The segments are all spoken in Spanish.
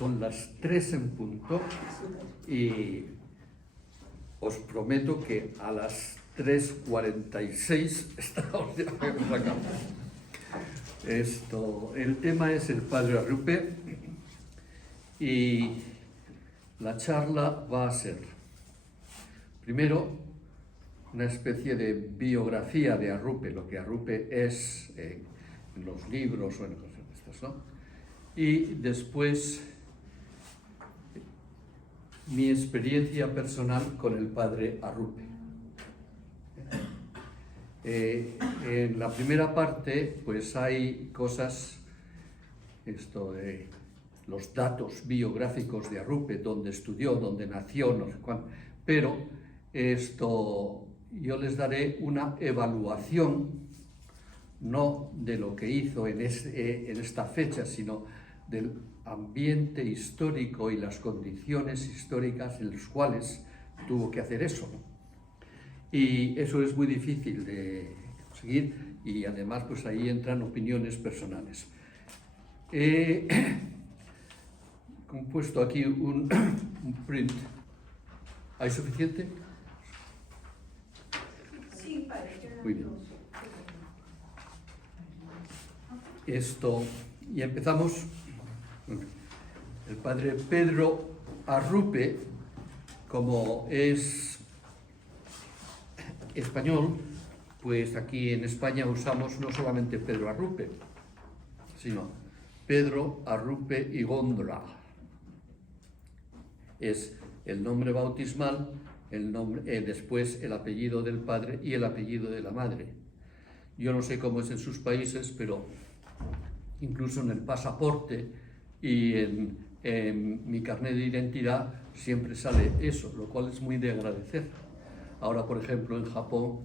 Son las 3 en punto y os prometo que a las 3:46 estamos ya acá. El tema es el padre Arrupe y la charla va a ser, primero, una especie de biografía de Arrupe, lo que Arrupe es en los libros o en cosas de estas, ¿no? Y después mi experiencia personal con el padre Arrupe. En la primera parte, pues hay cosas, de los datos biográficos de Arrupe, dónde estudió, dónde nació, no sé cuándo, pero yo les daré una evaluación, no de lo que hizo en esta fecha, sino del ambiente histórico y las condiciones históricas en las cuales tuvo que hacer eso, ¿no? Y eso es muy difícil de conseguir y además pues ahí entran opiniones personales. He compuesto aquí un print. ¿Hay suficiente? Sí, padre. Muy bien. Y empezamos. El padre Pedro Arrupe, como es español, pues aquí en España usamos no solamente Pedro Arrupe, sino Pedro Arrupe y Góndola. Es el nombre bautismal, después el apellido del padre y el apellido de la madre. Yo no sé cómo es en sus países, pero incluso en el pasaporte y en mi carnet de identidad siempre sale eso, lo cual es muy de agradecer. Ahora, por ejemplo, en Japón,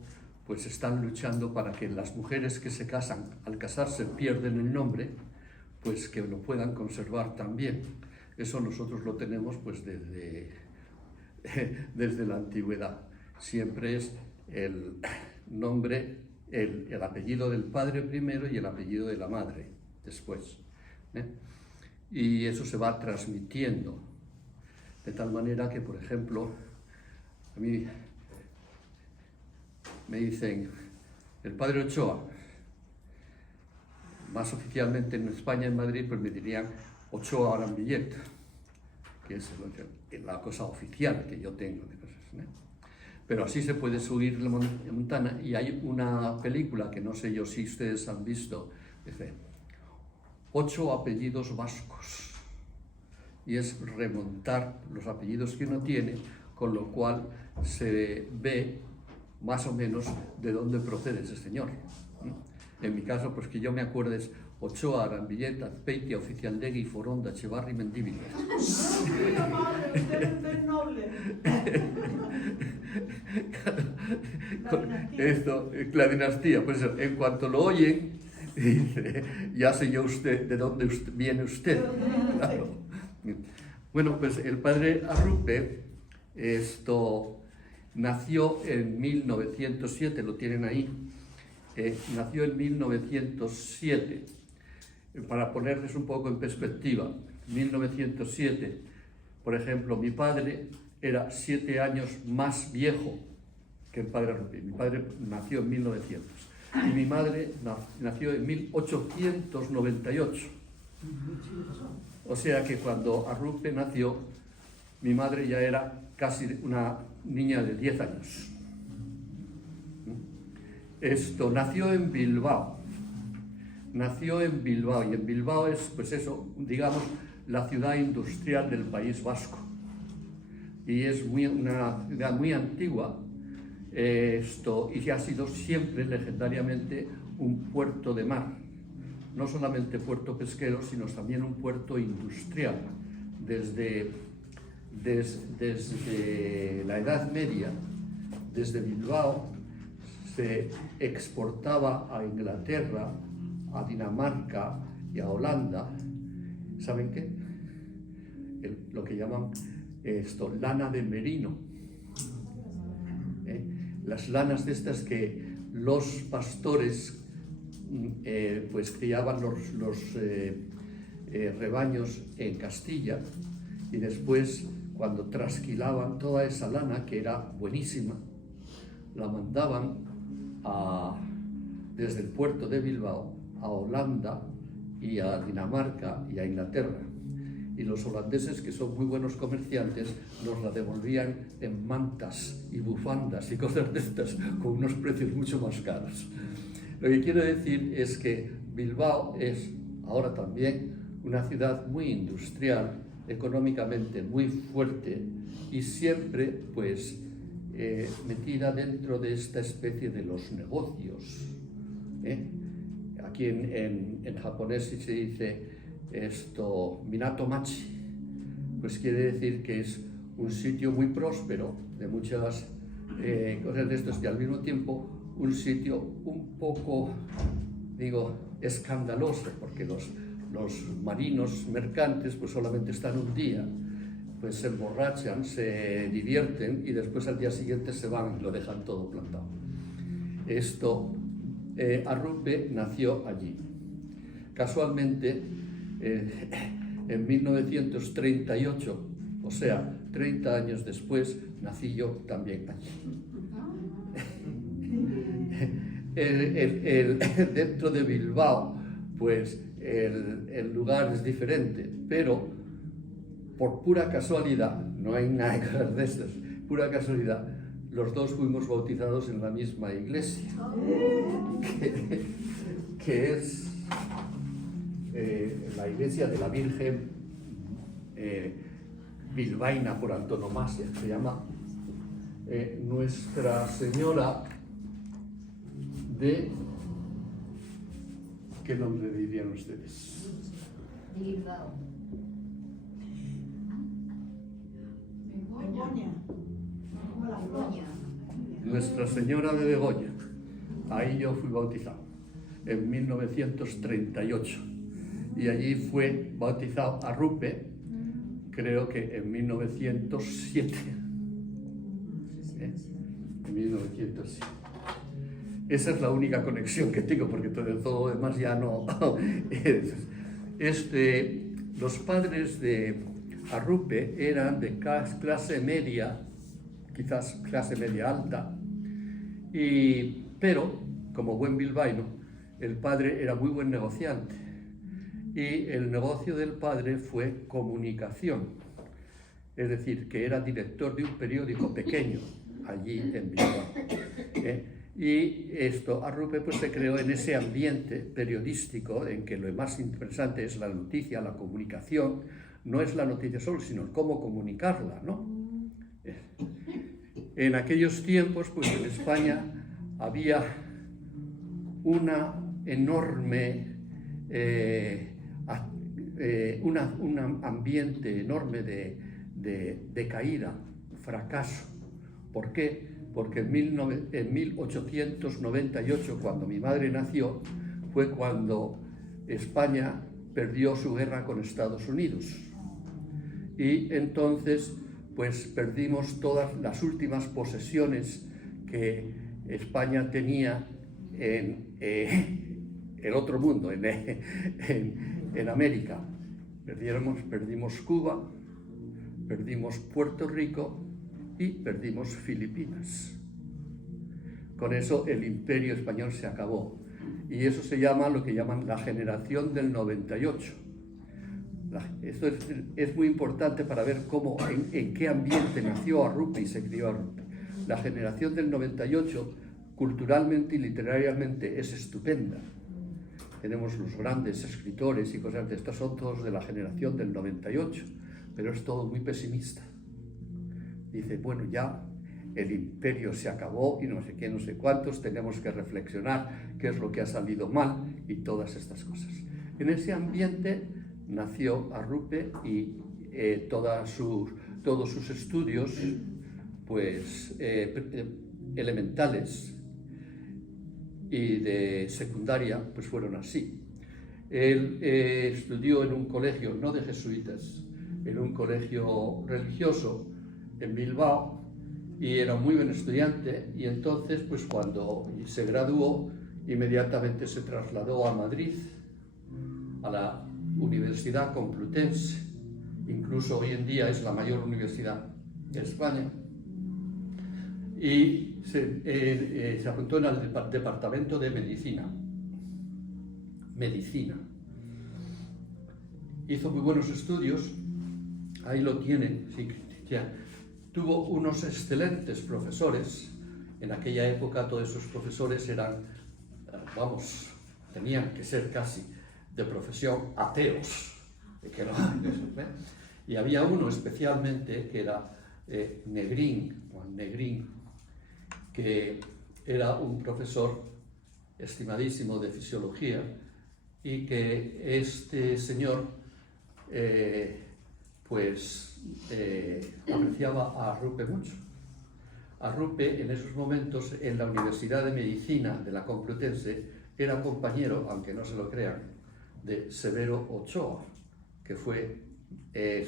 pues están luchando para que las mujeres que se casan, al casarse pierden el nombre, pues que lo puedan conservar también. Eso nosotros lo tenemos pues desde la antigüedad. Siempre es el nombre, el apellido del padre primero y el apellido de la madre después. Y eso se va transmitiendo, de tal manera que, por ejemplo, a mí me dicen el padre Ochoa, más oficialmente en España, en Madrid, pues me dirían Ochoa Arambillet, que es la cosa oficial que yo tengo de cosas, ¿no? Pero así se puede subir la montaña, y hay una película que no sé yo si ustedes han visto, dice 8 apellidos vascos, y es remontar los apellidos que uno tiene, con lo cual se ve más o menos de dónde procede ese señor. En mi caso, pues que yo me acuerdo es Ochoa, Arambillet, Azpeitia, Oficialdegui, Foronda, Echevarri, Mendívil. ¡Mira, madre, usted es noble! La dinastía, pues en cuanto lo oyen, dice, ya sé yo usted de dónde viene usted. Claro. Bueno, pues el padre Arrupe, nació en 1907, lo tienen ahí, nació en 1907, para ponerles un poco en perspectiva. 1907, por ejemplo, mi padre era 7 años más viejo que el padre Arrupe. Mi padre nació en 1900 y mi madre nació en 1898. O sea que cuando Arrupe nació, mi madre ya era casi una niña de 10 años. Nació en Bilbao. Nació en Bilbao, y en Bilbao es, pues eso, digamos, la ciudad industrial del País Vasco. Y es una ciudad muy antigua, y ha sido siempre legendariamente un puerto de mar. No solamente puerto pesquero, sino también un puerto industrial. Desde la Edad Media, desde Bilbao, se exportaba a Inglaterra, a Dinamarca y a Holanda. ¿Saben qué? Lo que llaman lana de merino. Las lanas de estas que los pastores pues criaban los rebaños en Castilla, y después, cuando trasquilaban toda esa lana, que era buenísima, la mandaban desde el puerto de Bilbao a Holanda y a Dinamarca y a Inglaterra. Y los holandeses, que son muy buenos comerciantes, nos la devolvían en mantas y bufandas y cosas de estas, con unos precios mucho más caros. Lo que quiero decir es que Bilbao es ahora también una ciudad muy industrial, económicamente muy fuerte y siempre pues metida dentro de esta especie de los negocios. Aquí en japonés se dice esto, minato machi, pues quiere decir que es un sitio muy próspero, de muchas cosas de estos, y al mismo tiempo un sitio un poco, digo, escandaloso, porque los marinos mercantes pues solamente están un día, pues se emborrachan, se divierten y después al día siguiente se van y lo dejan todo plantado. Arrupe nació allí. Casualmente, en 1938, o sea, 30 años después, nací yo también allí. Dentro de Bilbao, pues el lugar es diferente, pero por pura casualidad, no hay nada de estas, pura casualidad, los dos fuimos bautizados en la misma iglesia, que es la iglesia de la Virgen bilbaína por antonomasia, se llama Nuestra Señora de... ¿Qué nombre dirían ustedes? Bilbao. Begoña. Como la Begoña. Nuestra Señora de Begoña. Ahí yo fui bautizado en 1938 y allí fue bautizado Arrupe, creo que en 1907. En 1907. Esa es la única conexión que tengo, porque todo lo demás ya no. Los padres de Arrupe eran de clase media, quizás clase media alta, pero como buen bilbaíno, el padre era muy buen negociante y el negocio del padre fue comunicación, es decir, que era director de un periódico pequeño allí en Bilbao. Y Arrupe pues se creó en ese ambiente periodístico en que lo más interesante es la noticia, la comunicación. No es la noticia solo, sino cómo comunicarla, ¿no? En aquellos tiempos, pues en España había una enorme, un ambiente enorme de caída, fracaso. ¿Por qué? Porque en 1898, cuando mi madre nació, fue cuando España perdió su guerra con Estados Unidos. Y entonces, pues perdimos todas las últimas posesiones que España tenía en el otro mundo, en América. Perdimos Cuba, perdimos Puerto Rico y perdimos Filipinas. Con eso el imperio español se acabó. Y eso se llama lo que llaman la generación del 98. Esto es muy importante para ver cómo, en qué ambiente nació Arrupe y se crió Arrupe. La generación del 98, culturalmente y literariamente, es estupenda. Tenemos los grandes escritores y cosas de estas, son todos de la generación del 98, pero es todo muy pesimista. Dice, bueno, ya el imperio se acabó y no sé qué, no sé cuántos, tenemos que reflexionar qué es lo que ha salido mal y todas estas cosas. En ese ambiente nació Arrupe y todos sus estudios pues, elementales y de secundaria pues fueron así. Él estudió en un colegio, no de jesuitas, en un colegio religioso en Bilbao, y era un muy buen estudiante, y entonces pues cuando se graduó inmediatamente se trasladó a Madrid, a la Universidad Complutense, incluso hoy en día es la mayor universidad de España, y se apuntó en el departamento de medicina. Hizo muy buenos estudios, ahí lo tienen, sí, ya. Tuvo unos excelentes profesores. En aquella época todos esos profesores eran, vamos, tenían que ser casi de profesión ateos, que no, y había uno especialmente que era Juan Negrín, que era un profesor estimadísimo de fisiología, y que este señor apreciaba a Rupe mucho. A Rupe en esos momentos en la Universidad de Medicina de la Complutense era compañero, aunque no se lo crean, de Severo Ochoa, que fue el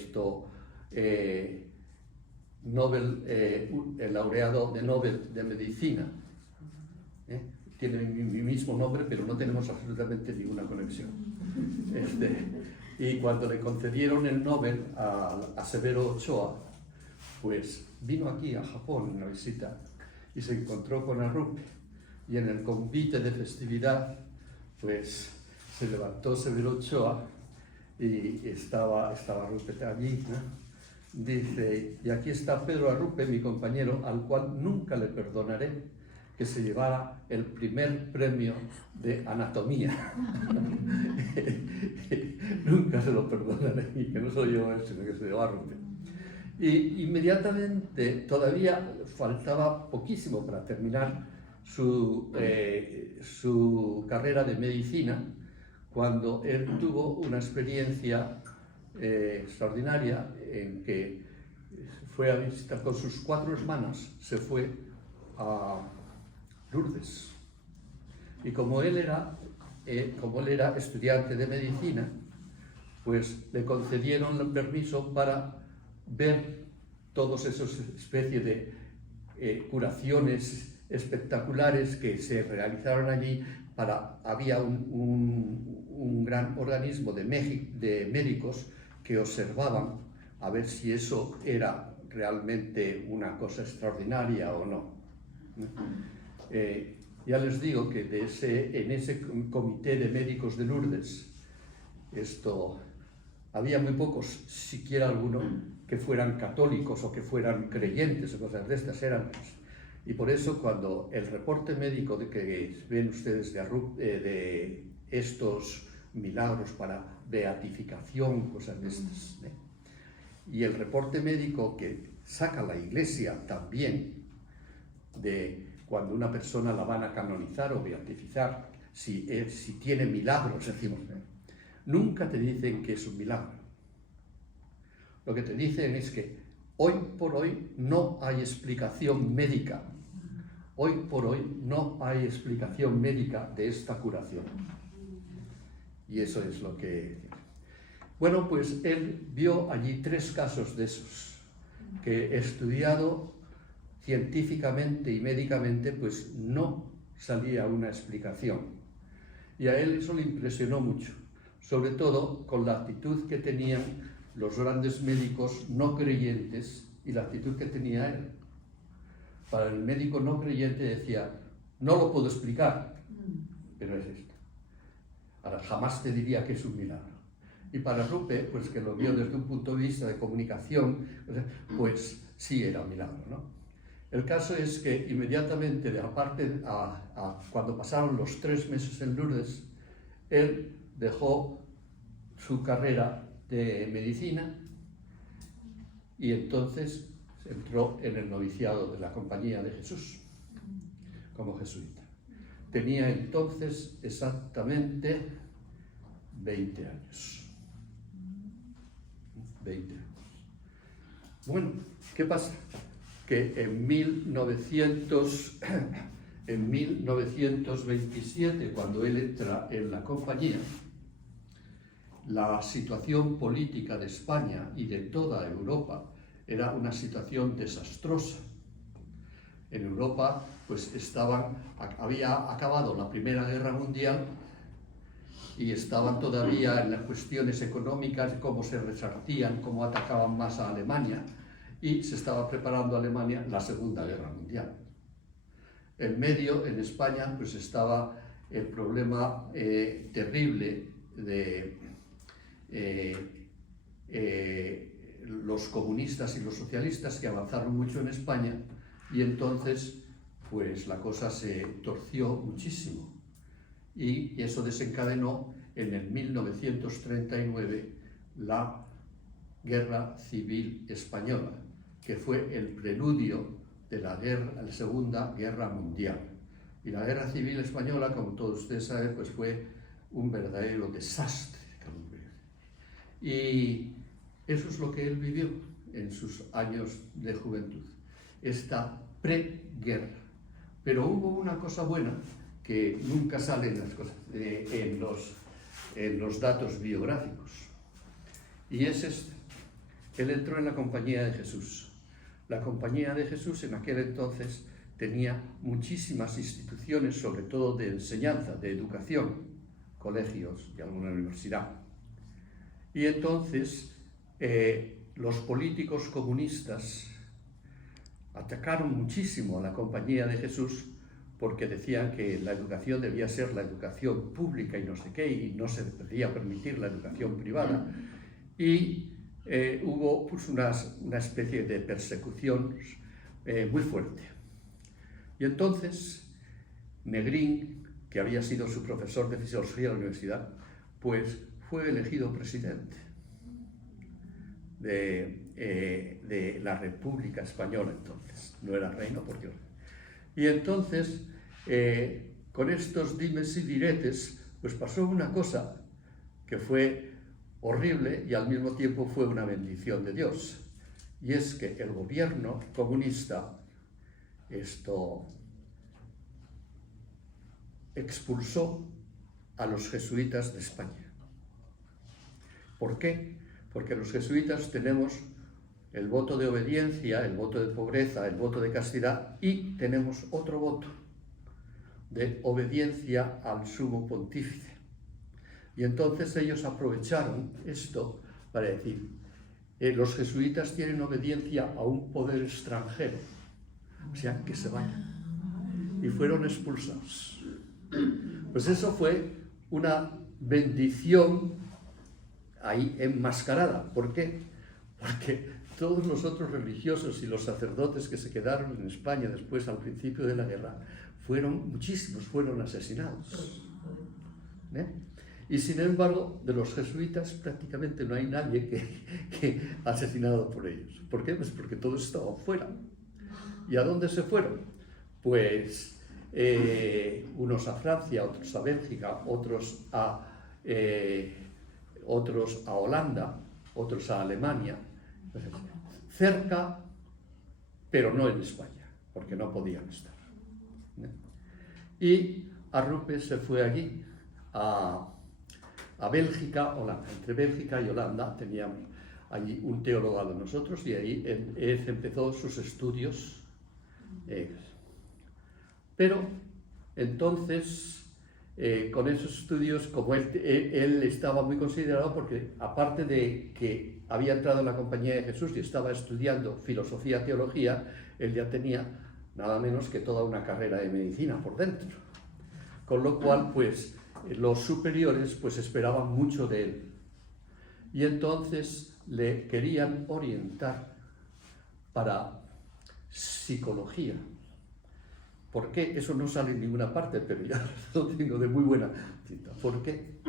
laureado de Nobel de Medicina. Tiene mi mismo nombre, pero no tenemos absolutamente ninguna conexión. Y cuando le concedieron el Nobel a Severo Ochoa, pues vino aquí a Japón en una visita y se encontró con Arrupe, y en el convite de festividad pues se levantó Severo Ochoa y estaba Arrupe allí, ¿no? Dice, y aquí está Pedro Arrupe, mi compañero, al cual nunca le perdonaré que se llevara el primer premio de anatomía. Nunca se lo perdonaré, y que no soy yo él, sino que se llevó Arrupe. Y inmediatamente, todavía faltaba poquísimo para terminar su carrera de medicina, cuando él tuvo una experiencia extraordinaria en que fue a visitar con sus 4 hermanas, se fue a Lourdes. Y como él era estudiante de medicina, pues le concedieron el permiso para ver todas esas especies de curaciones espectaculares que se realizaron allí. Había un gran organismo de médicos que observaban a ver si eso era realmente una cosa extraordinaria o no. Ya les digo que en ese comité de médicos de Lourdes, había muy pocos, siquiera alguno, que fueran católicos o que fueran creyentes o cosas de estas. Y por eso cuando el reporte médico que ven ustedes de estos milagros para beatificación, cosas de estas, y el reporte médico que saca la Iglesia también de cuando una persona la van a canonizar o beatificar, si tiene milagros, decimos, nunca te dicen que es un milagro. Lo que te dicen es que hoy por hoy no hay explicación médica. Hoy por hoy no hay explicación médica de esta curación. Y eso es lo que... Bueno, pues él vio allí 3 casos de esos, que estudiado científicamente y médicamente, pues no salía una explicación. Y a él eso le impresionó mucho, sobre todo con la actitud que tenían los grandes médicos no creyentes y la actitud que tenía él. Para el médico no creyente decía, no lo puedo explicar, pero es esto. Ahora, jamás te diría que es un milagro. Y para Rupe, pues que lo vio desde un punto de vista de comunicación, pues sí era un milagro, ¿no? El caso es que inmediatamente, cuando pasaron los 3 meses en Lourdes, él dejó su carrera de medicina y entonces entró en el noviciado de la Compañía de Jesús como jesuita. Tenía entonces exactamente 20 años. 20 años. Bueno, ¿qué pasa? Que en 1927, cuando él entra en la compañía, la situación política de España y de toda Europa era una situación desastrosa. En Europa, pues había acabado la Primera Guerra Mundial y estaban todavía en las cuestiones económicas, cómo se resarcían, cómo atacaban más a Alemania, y se estaba preparando Alemania la Segunda Guerra Mundial. En medio, en España, pues estaba el problema terrible de los comunistas y los socialistas, que avanzaron mucho en España, y entonces pues la cosa se torció muchísimo, y eso desencadenó en el 1939 la Guerra Civil Española, que fue el preludio de la Segunda Guerra Mundial. Y la Guerra Civil Española, como todos ustedes saben, pues fue un verdadero desastre. Y eso es lo que él vivió en sus años de juventud, esta preguerra. Pero hubo una cosa buena que nunca sale en los datos biográficos, y es este: él entró en la Compañía de Jesús. La Compañía de Jesús en aquel entonces tenía muchísimas instituciones, sobre todo de enseñanza, de educación, colegios y alguna universidad. Y entonces los políticos comunistas atacaron muchísimo a la Compañía de Jesús, porque decían que la educación debía ser la educación pública y no sé qué, y no se debía permitir la educación privada. Y hubo pues una especie de persecución muy fuerte. Y entonces Negrín, que había sido su profesor de filosofía en la universidad, pues fue elegido presidente de la República Española entonces. No era reino, porque... Y entonces, con estos dimes y diretes, pues pasó una cosa que fue horrible y al mismo tiempo fue una bendición de Dios. Y es que el gobierno comunista expulsó a los jesuitas de España. ¿Por qué? Porque los jesuitas tenemos el voto de obediencia, el voto de pobreza, el voto de castidad, y tenemos otro voto de obediencia al sumo pontífice. Y entonces ellos aprovecharon esto para decir, los jesuitas tienen obediencia a un poder extranjero, o sea, que se vayan. Y fueron expulsados. Pues eso fue una bendición ahí enmascarada. ¿Por qué? Porque todos los otros religiosos y los sacerdotes que se quedaron en España después, al principio de la guerra, muchísimos fueron asesinados. Y sin embargo, de los jesuitas prácticamente no hay nadie que ha asesinado por ellos. ¿Por qué? Pues porque todos estaban fuera. ¿Y a dónde se fueron? Pues unos a Francia, otros a Bélgica, otros a Holanda, otros a Alemania, cerca, pero no en España, porque no podían estar. Y Arrupe se fue allí, a Bélgica, Holanda. Entre Bélgica y Holanda teníamos allí un teologado nosotros, y ahí él empezó sus estudios. Pero entonces, con esos estudios, como él estaba muy considerado, porque aparte de que había entrado en la Compañía de Jesús y estaba estudiando filosofía, teología, él ya tenía nada menos que toda una carrera de medicina por dentro. Con lo cual, pues, los superiores pues esperaban mucho de él. Y entonces le querían orientar para psicología. ¿Por qué? Eso no sale en ninguna parte, pero ya lo tengo de muy buena cita. ¿Por qué?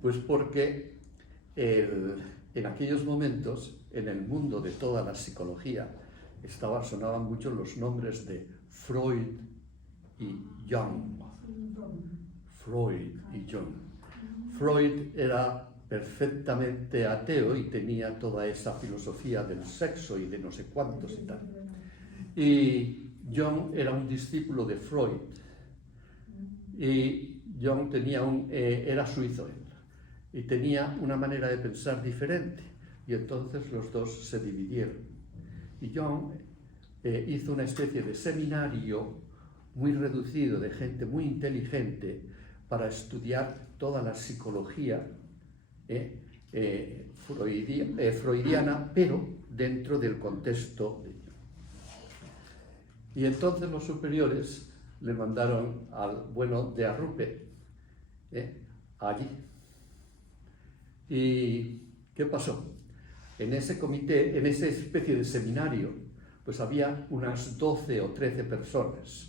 Pues porque en aquellos momentos, en el mundo de toda la psicología, sonaban mucho los nombres de Freud y Jung. Freud y Jung. Freud era perfectamente ateo y tenía toda esa filosofía del sexo y de no sé cuántos y tal. Y Jung era un discípulo de Freud. Y Jung era suizo y tenía una manera de pensar diferente. Y entonces los dos se dividieron. Y Jung hizo una especie de seminario muy reducido de gente muy inteligente para estudiar toda la psicología freudiana, pero dentro del contexto. Y entonces los superiores le mandaron al bueno de Arrupe allí. ¿Y qué pasó? En ese comité, en esa especie de seminario, pues había unas 12 o 13 personas,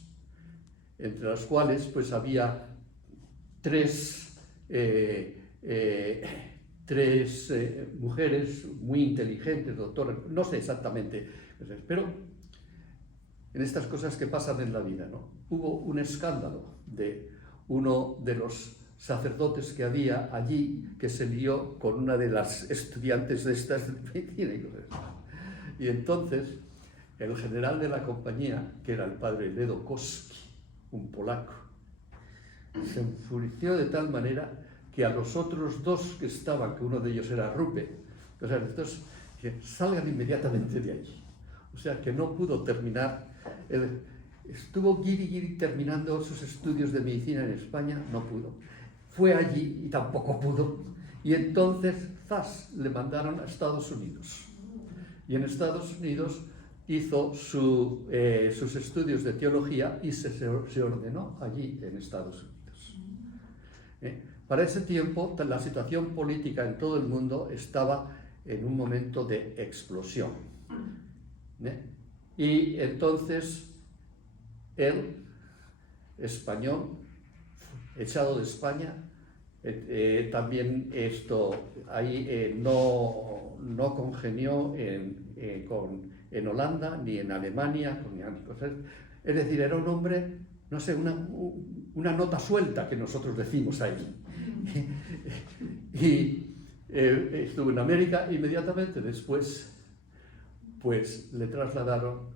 entre las cuales pues había tres mujeres muy inteligentes, doctoras, no sé exactamente, pero en estas cosas que pasan en la vida, ¿no? Hubo un escándalo de uno de los sacerdotes que había allí que se lió con una de las estudiantes de estas de medicina y entonces el general de la compañía, que era el padre Ledokowski, un polaco, se enfureció de tal manera que a los otros dos que estaban, que uno de ellos era Rupe, o sea, estos que salgan inmediatamente de allí. O sea, que no pudo terminar, estuvo guiri terminando sus estudios de medicina en España, no pudo. Fue allí y tampoco pudo. Y entonces, ¡zas!, le mandaron a Estados Unidos. Y en Estados Unidos hizo sus estudios de teología y se ordenó allí en Estados Unidos. Para ese tiempo, la situación política en todo el mundo estaba en un momento de explosión. Y entonces, él, español, echado de España, también ahí no congenió en Holanda, ni en Alemania, ni cosas. Es decir, era un hombre, no sé, una nota suelta que nosotros decimos ahí. Y estuvo en América inmediatamente después, pues le trasladaron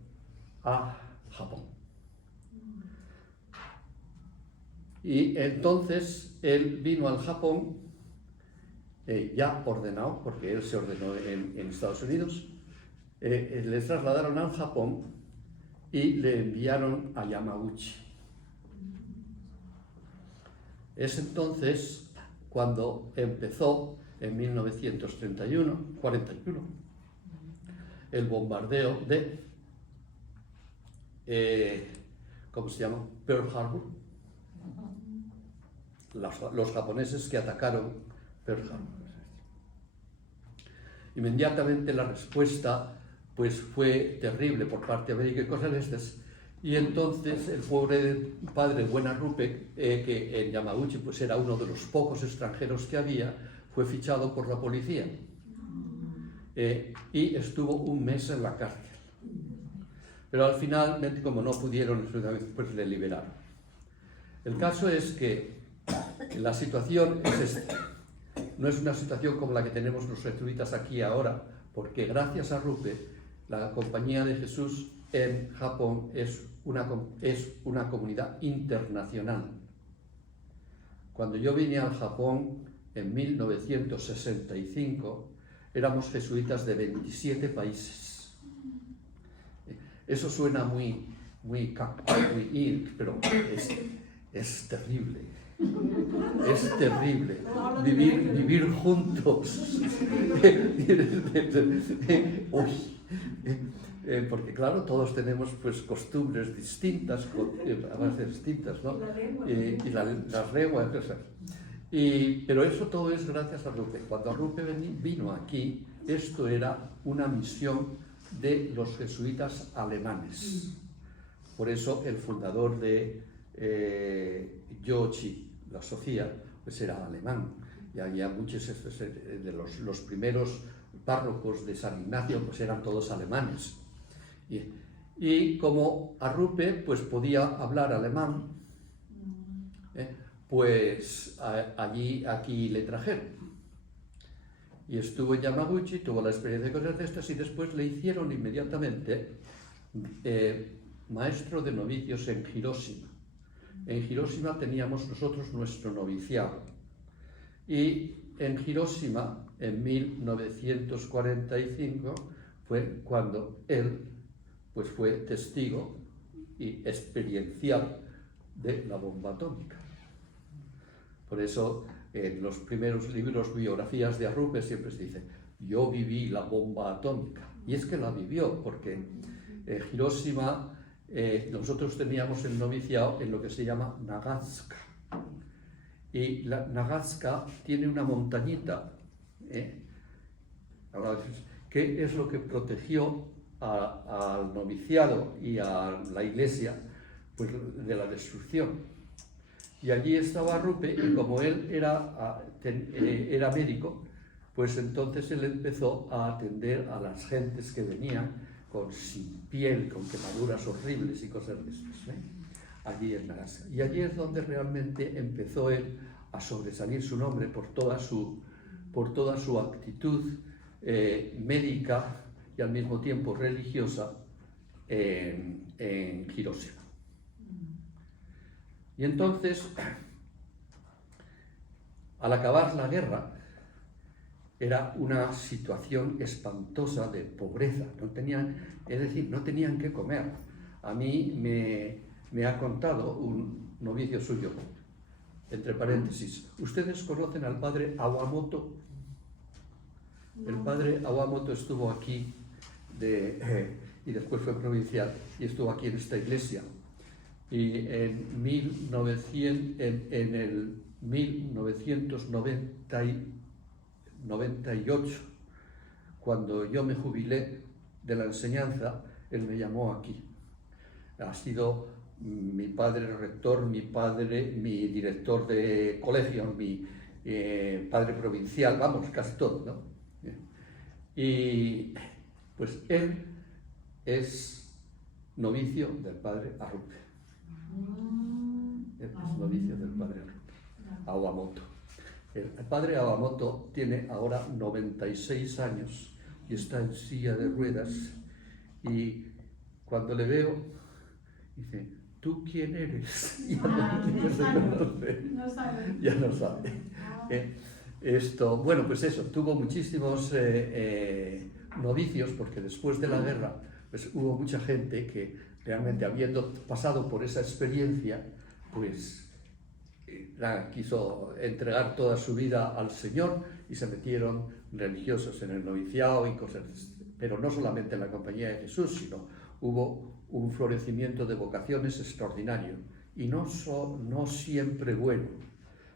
a Japón. Y entonces él vino al Japón, ya ordenado, porque él se ordenó en Estados Unidos, le trasladaron al Japón y le enviaron a Yamaguchi. Es entonces cuando empezó, en 1941, el bombardeo de, ¿cómo se llama? Pearl Harbor. Los japoneses que atacaron Pearl Harbor. Inmediatamente la respuesta pues fue terrible por parte de América y cosas de estas. Y entonces el pobre padre Buenarrupe, que en Yamaguchi pues era uno de los pocos extranjeros que había, fue fichado por la policía y estuvo un mes en la cárcel. Pero al final, como no pudieron, pues le liberaron. El caso es que la situación es esta. No es una situación como la que tenemos los jesuitas aquí ahora, porque gracias a Rupe, la Compañía de Jesús en Japón es una comunidad internacional. Cuando yo vine al Japón en 1965, éramos jesuitas de 27 países. Eso suena muy pero es terrible. Es terrible vivir juntos. Porque claro, todos tenemos pues costumbres distintas, ¿no? Y las lenguas, pero eso todo es gracias a Rupe. Cuando Rupe vino aquí, esto era una misión de los jesuitas alemanes. Por eso el fundador de Yochi, la Sofía, pues era alemán. Y había muchos de los primeros párrocos de San Ignacio, pues eran todos alemanes. Y como Arrupe pues podía hablar alemán, pues aquí le trajeron. Y estuvo en Yamaguchi, tuvo la experiencia de cosas de estas y después le hicieron inmediatamente maestro de novicios en Hiroshima. En Hiroshima teníamos nosotros nuestro noviciado. Y en Hiroshima, en 1945, fue cuando él pues fue testigo y experiencial de la bomba atómica. Por eso en los primeros libros, biografías de Arrupe, siempre se dice, yo viví la bomba atómica. Y es que la vivió, porque Hiroshima, nosotros teníamos el noviciado en lo que se llama Nagasaka. Y Nagasaka tiene una montañita, que es lo que protegió al noviciado y a la iglesia, pues, de la destrucción. Y allí estaba Arrupe, y como él era médico, pues entonces él empezó a atender a las gentes que venían sin piel, con quemaduras horribles y cosas de esas, allí en Nagasaki. Y allí es donde realmente empezó él a sobresalir su nombre por toda su actitud médica y al mismo tiempo religiosa en Hiroshima. Y entonces, al acabar la guerra, era una situación espantosa de pobreza, no tenían que comer. A mí me ha contado un novicio suyo, entre paréntesis, ¿ustedes conocen al padre Awamoto? El padre Awamoto estuvo aquí y después fue provincial y estuvo aquí en esta iglesia. Y en el 1998, cuando yo me jubilé de la enseñanza, él me llamó aquí. Ha sido mi padre rector, mi director de colegio, mi padre provincial, vamos, casi todo, ¿no? Y pues él es novicio del padre Arrupe. Él es novicio del padre Awamoto. El padre Awamoto tiene ahora 96 años y está en silla de ruedas, y cuando le veo, dice, ¿tú quién eres? Ya no sabe. Bueno, pues eso, tuvo muchísimos novicios, porque después de la guerra pues hubo mucha gente que realmente, habiendo pasado por esa experiencia, pues quiso entregar toda su vida al Señor y se metieron religiosos en el noviciado y cosas, pero no solamente en la Compañía de Jesús, sino hubo un florecimiento de vocaciones extraordinario, y no siempre bueno,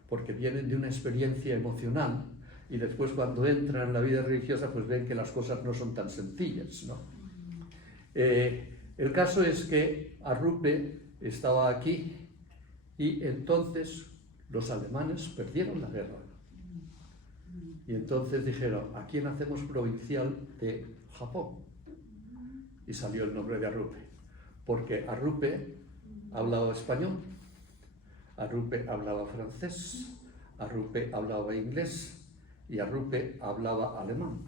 porque vienen de una experiencia emocional y después cuando entran en la vida religiosa pues ven que las cosas no son tan sencillas, ¿no? El caso es que Arrupe estaba aquí y entonces los alemanes perdieron la guerra. Y entonces dijeron, ¿a quién hacemos provincial de Japón? Y salió el nombre de Arrupe, porque Arrupe hablaba español, Arrupe hablaba francés, Arrupe hablaba inglés y Arrupe hablaba alemán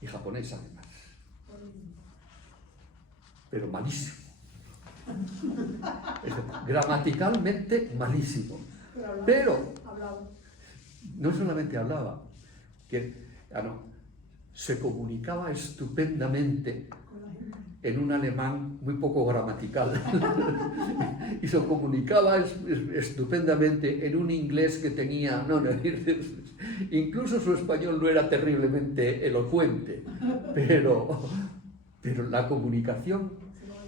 y japonés además, pero malísimo. Gramaticalmente malísimo, pero no solamente hablaba, se comunicaba estupendamente en un alemán muy poco gramatical y se comunicaba estupendamente en un inglés que tenía, incluso su español no era terriblemente elocuente, pero la comunicación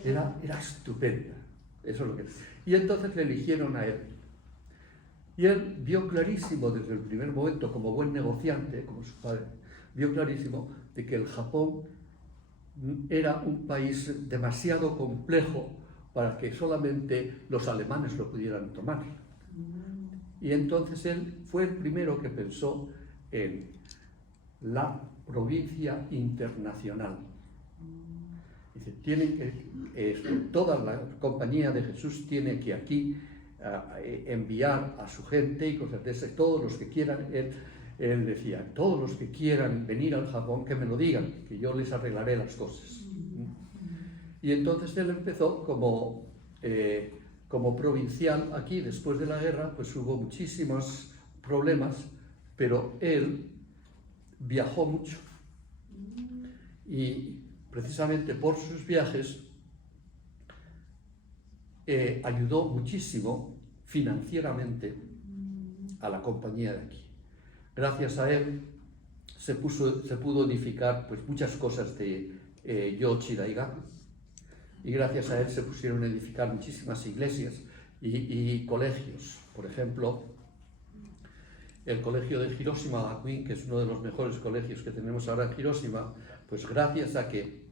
era estupenda. Eso es lo que... Y entonces le eligieron a él. Y él vio clarísimo desde el primer momento, como buen negociante, como su padre, vio clarísimo de que el Japón era un país demasiado complejo para que solamente los alemanes lo pudieran tomar. Y entonces él fue el primero que pensó en la provincia internacional. Dice, toda la Compañía de Jesús tiene que aquí enviar a su gente y cosas de ese, todos los que quieran, él decía, todos los que quieran venir al Japón, que me lo digan, que yo les arreglaré las cosas. Y entonces él empezó como provincial aquí. Después de la guerra pues hubo muchísimos problemas, pero él viajó mucho y precisamente por sus viajes ayudó muchísimo financieramente a la compañía de aquí. Gracias a él se pudo edificar pues, muchas cosas de Yoshi Daigaku, y gracias a él se pusieron a edificar muchísimas iglesias y colegios. Por ejemplo, el colegio de Hiroshima Gakuin, que es uno de los mejores colegios que tenemos ahora en Hiroshima, pues gracias a que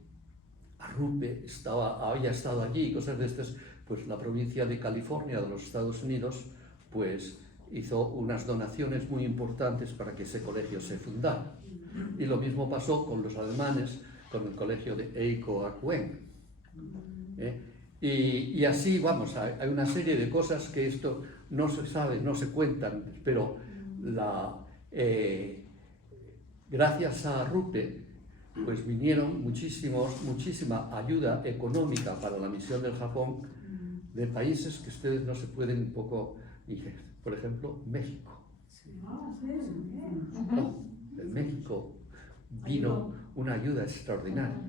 Arrupe había estado allí y cosas de estas, pues la provincia de California de los Estados Unidos pues hizo unas donaciones muy importantes para que ese colegio se fundara. Y lo mismo pasó con los alemanes, con el colegio de Eiko Gakuen. Y así, vamos, hay una serie de cosas que esto no se sabe, no se cuentan, pero gracias a Arrupe pues vinieron muchísima ayuda económica para la misión del Japón de países que ustedes no se pueden un poco, por ejemplo, México. De México vino una ayuda extraordinaria.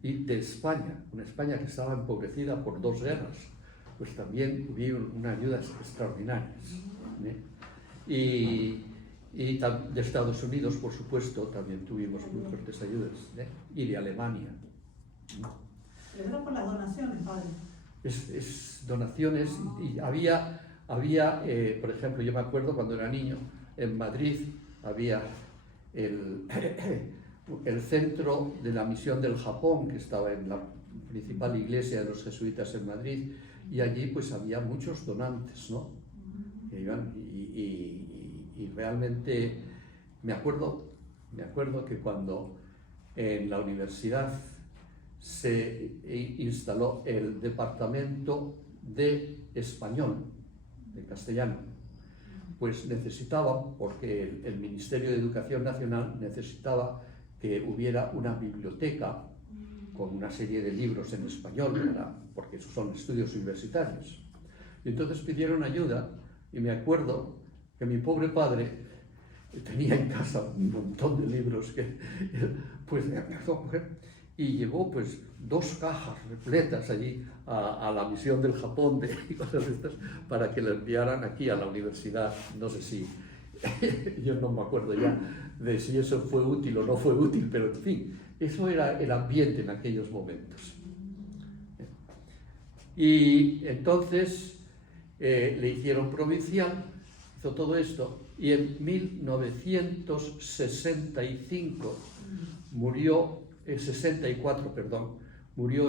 Y de España, una España que estaba empobrecida por 2 guerras, pues también vino una ayuda extraordinaria. Y de Estados Unidos, por supuesto, también tuvimos muy fuertes ayudas, y de Alemania. Pero era por las donaciones, padre. Es donaciones, y había por ejemplo, yo me acuerdo cuando era niño, en Madrid había el centro de la misión del Japón, que estaba en la principal iglesia de los jesuitas en Madrid, y allí pues había muchos donantes, ¿no? Que iban y realmente me acuerdo que cuando en la universidad se instaló el departamento de español, de castellano, pues necesitaban, porque el Ministerio de Educación Nacional necesitaba que hubiera una biblioteca con una serie de libros en español, porque esos son estudios universitarios. Y entonces pidieron ayuda, y me acuerdo que mi pobre padre tenía en casa un montón de libros pues y llevó pues 2 cajas repletas allí a la misión del Japón y cosas de estas, para que le enviaran aquí a la universidad. No sé si, yo no me acuerdo ya de si eso fue útil o no fue útil, pero en fin, eso era el ambiente en aquellos momentos. Y entonces le hicieron provincial, hizo todo esto, y en 1965 murió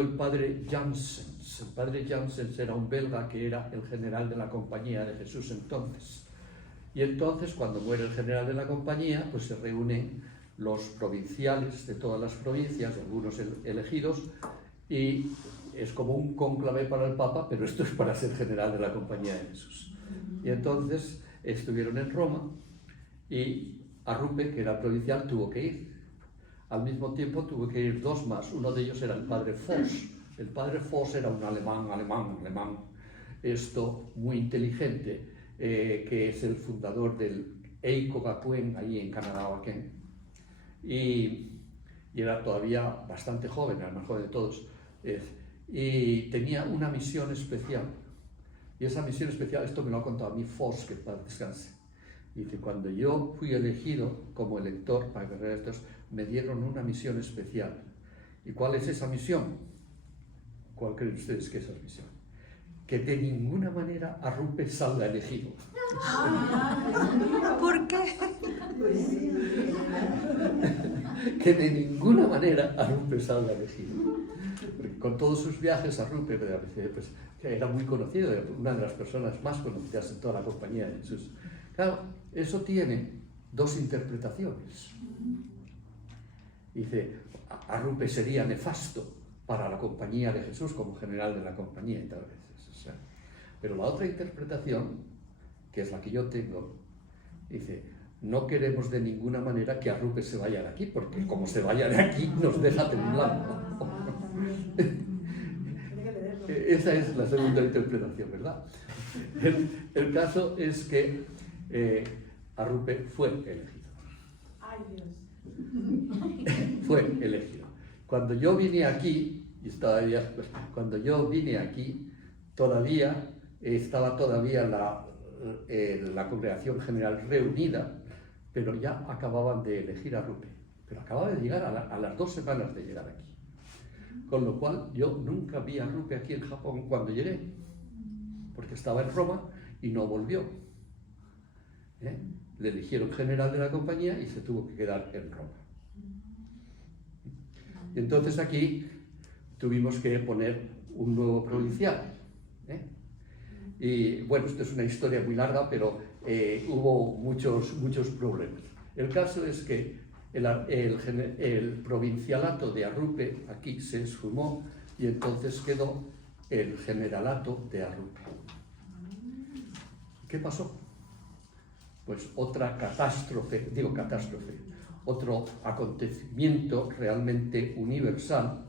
el padre Janssens. El padre Janssens era un belga que era el general de la Compañía de Jesús entonces. Y entonces, cuando muere el general de la compañía, pues se reúnen los provinciales de todas las provincias, algunos elegidos, y es como un cónclave para el Papa, pero esto es para ser general de la Compañía de Jesús. Y entonces estuvieron en Roma y Arrupe, que era provincial, tuvo que ir. Al mismo tiempo tuvo que ir 2 más, uno de ellos era el padre Voss. El padre Voss era un alemán, esto muy inteligente, que es el fundador del Eiko Gakuen, ahí en Kanagawa Ken. Y era todavía bastante joven, era el más joven de todos. Y tenía una misión especial. Y esa misión especial, esto me lo ha contado a mí Voss, que para descanse. Dice, cuando yo fui elegido como elector para que estos, me dieron una misión especial. ¿Y cuál es esa misión? ¿Cuál creen ustedes que es esa misión? Que de ninguna manera Arrupe salga elegido. ¿Por qué? Que de ninguna manera Arrupe salga elegido. Porque con todos sus viajes, Arrupe pues, era muy conocido, una de las personas más conocidas en toda la Compañía de Jesús. Claro, eso tiene 2 interpretaciones. Dice, Arrupe sería nefasto para la Compañía de Jesús como general de la compañía y tal vez. Pero la otra interpretación, que es la que yo tengo, dice, no queremos de ninguna manera que Arrupe se vaya de aquí, porque como se vaya de aquí nos deja temblando. Esa es la segunda interpretación, ¿verdad? El caso es que Arrupe fue elegido. Ay, Dios. Fue elegido. Cuando yo vine aquí, todavía estaba la Congregación General reunida, pero ya acababan de elegir a Rupe. Pero acababa de llegar a las 2 semanas de llegar aquí. Con lo cual yo nunca vi a Rupe aquí en Japón cuando llegué, porque estaba en Roma y no volvió. Le eligieron general de la compañía y se tuvo que quedar en Roma. Y entonces aquí tuvimos que poner un nuevo provincial. Y bueno, esto es una historia muy larga, pero hubo muchos problemas. El caso es que el provincialato de Arrupe aquí se esfumó y entonces quedó el generalato de Arrupe. ¿Qué pasó? Pues otra catástrofe, otro acontecimiento realmente universal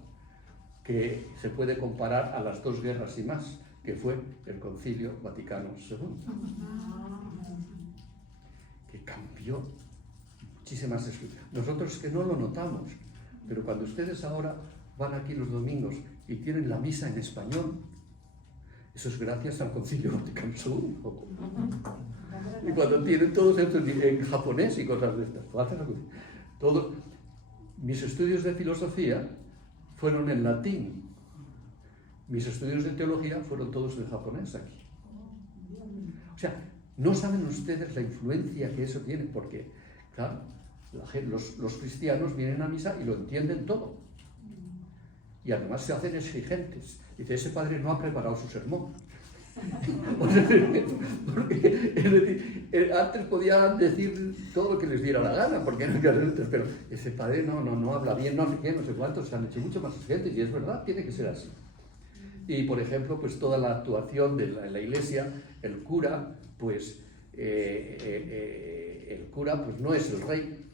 que se puede comparar a las 2 guerras y más, que fue el Concilio Vaticano II, que cambió muchísimas estructuras. Nosotros que no lo notamos, pero cuando ustedes ahora van aquí los domingos y tienen la misa en español, eso es gracias al Concilio Vaticano II. Y cuando tienen todos estos en japonés y cosas de estas, mis estudios de filosofía fueron en latín, mis estudios de teología fueron todos en japonés aquí. O sea, no saben ustedes la influencia que eso tiene, porque, claro, los cristianos vienen a misa y lo entienden todo. Y además se hacen exigentes. Dice, ese padre no ha preparado su sermón. Porque, es decir, antes podían decir todo lo que les diera la gana, porque pero ese padre no habla bien, no sé qué, no sé cuántos, se han hecho mucho más exigentes, y es verdad, tiene que ser así. Y por ejemplo, pues toda la actuación de la iglesia, el cura, pues no es el rey.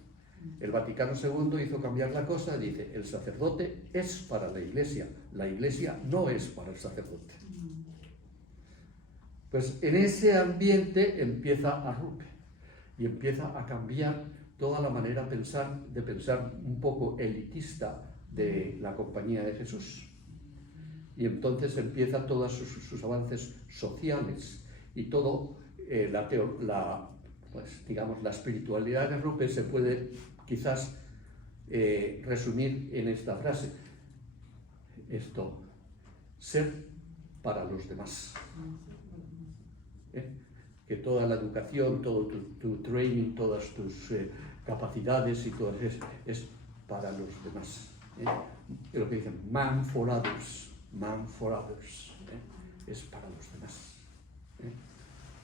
El Vaticano II hizo cambiar la cosa, dice, el sacerdote es para la iglesia no es para el sacerdote. Pues en ese ambiente empieza Arrupe y empieza a cambiar toda la manera de pensar un poco elitista de la Compañía de Jesús. Y entonces empieza todos sus avances sociales y todo, la espiritualidad de Arrupe se puede quizás resumir en esta frase. Ser para los demás. Que toda la educación, todo tu training, todas tus capacidades y todo eso es para los demás. Es lo que dicen, man for others, es para los demás.